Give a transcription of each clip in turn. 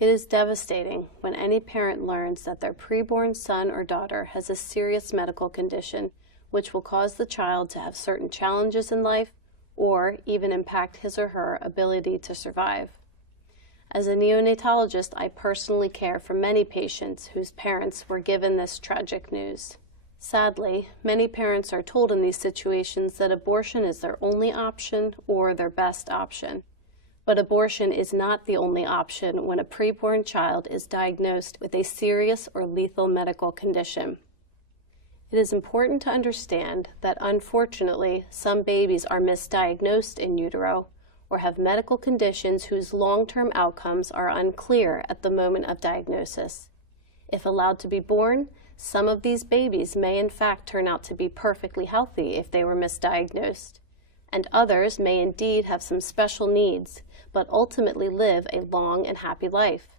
It is devastating when any parent learns that their preborn son or daughter has a serious medical condition which will cause the child to have certain challenges in life or even impact his or her ability to survive. As a neonatologist, I personally care for many patients whose parents were given this tragic news. Sadly, many parents are told in these situations that abortion is their only option or their best option. But abortion is not the only option when a preborn child is diagnosed with a serious or lethal medical condition. It is important to understand that unfortunately some babies are misdiagnosed in utero or have medical conditions whose long-term outcomes are unclear at the moment of diagnosis. If allowed to be born, some of these babies may in fact turn out to be perfectly healthy if they were misdiagnosed, and others may indeed have some special needs, but ultimately live a long and happy life.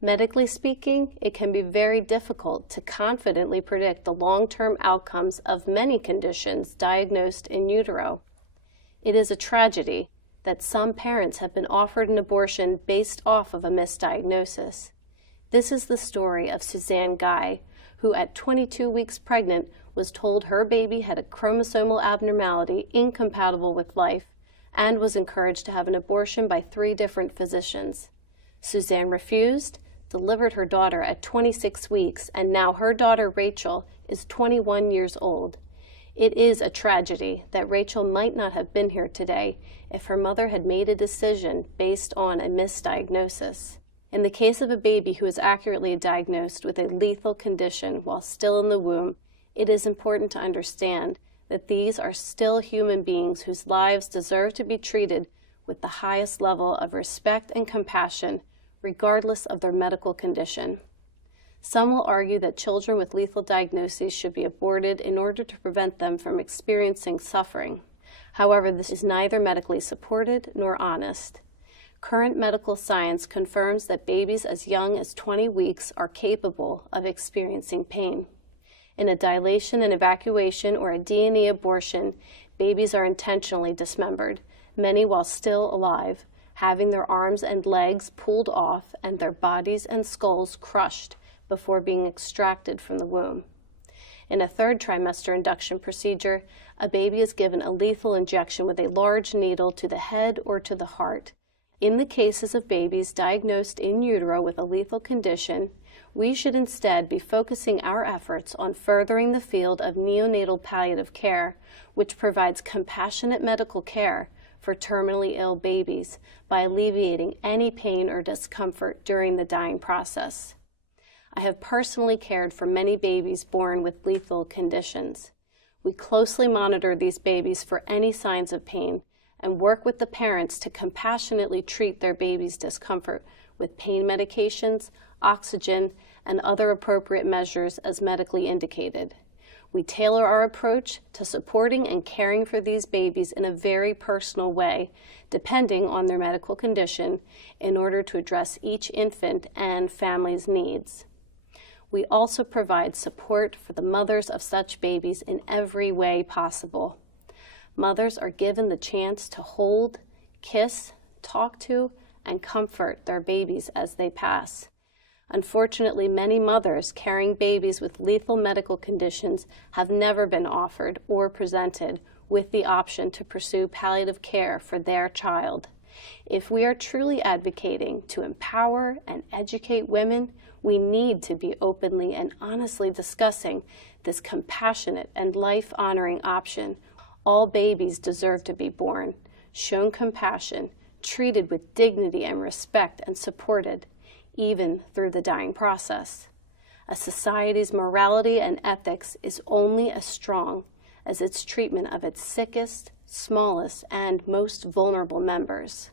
Medically speaking, it can be very difficult to confidently predict the long-term outcomes of many conditions diagnosed in utero. It is a tragedy that some parents have been offered an abortion based off of a misdiagnosis. This is the story of Suzanne Guy, who at 22 weeks pregnant was told her baby had a chromosomal abnormality incompatible with life and was encouraged to have an abortion by 3 different physicians. Suzanne refused, delivered her daughter at 26 weeks, and now her daughter Rachel is 21 years old. It is a tragedy that Rachel might not have been here today if her mother had made a decision based on a misdiagnosis. In the case of a baby who is accurately diagnosed with a lethal condition while still in the womb, it is important to understand that these are still human beings whose lives deserve to be treated with the highest level of respect and compassion, regardless of their medical condition. Some will argue that children with lethal diagnoses should be aborted in order to prevent them from experiencing suffering. However, this is neither medically supported nor honest. Current medical science confirms that babies as young as 20 weeks are capable of experiencing pain. In a dilation and evacuation or a D&E abortion, babies are intentionally dismembered, many while still alive, having their arms and legs pulled off and their bodies and skulls crushed before being extracted from the womb. In a 3rd trimester induction procedure, a baby is given a lethal injection with a large needle to the head or to the heart. In the cases of babies diagnosed in utero with a lethal condition, we should instead be focusing our efforts on furthering the field of neonatal palliative care, which provides compassionate medical care for terminally ill babies by alleviating any pain or discomfort during the dying process. I have personally cared for many babies born with lethal conditions. We closely monitor these babies for any signs of pain and work with the parents to compassionately treat their baby's discomfort with pain medications, oxygen, and other appropriate measures as medically indicated. We tailor our approach to supporting and caring for these babies in a very personal way, depending on their medical condition, in order to address each infant and family's needs. We also provide support for the mothers of such babies in every way possible. Mothers are given the chance to hold, kiss, talk to, and comfort their babies as they pass. Unfortunately, many mothers carrying babies with lethal medical conditions have never been offered or presented with the option to pursue palliative care for their child. If we are truly advocating to empower and educate women, we need to be openly and honestly discussing this compassionate and life-honoring option. All babies deserve to be born, shown compassion, treated with dignity and respect, and supported, even through the dying process. A society's morality and ethics is only as strong as its treatment of its sickest, smallest, and most vulnerable members.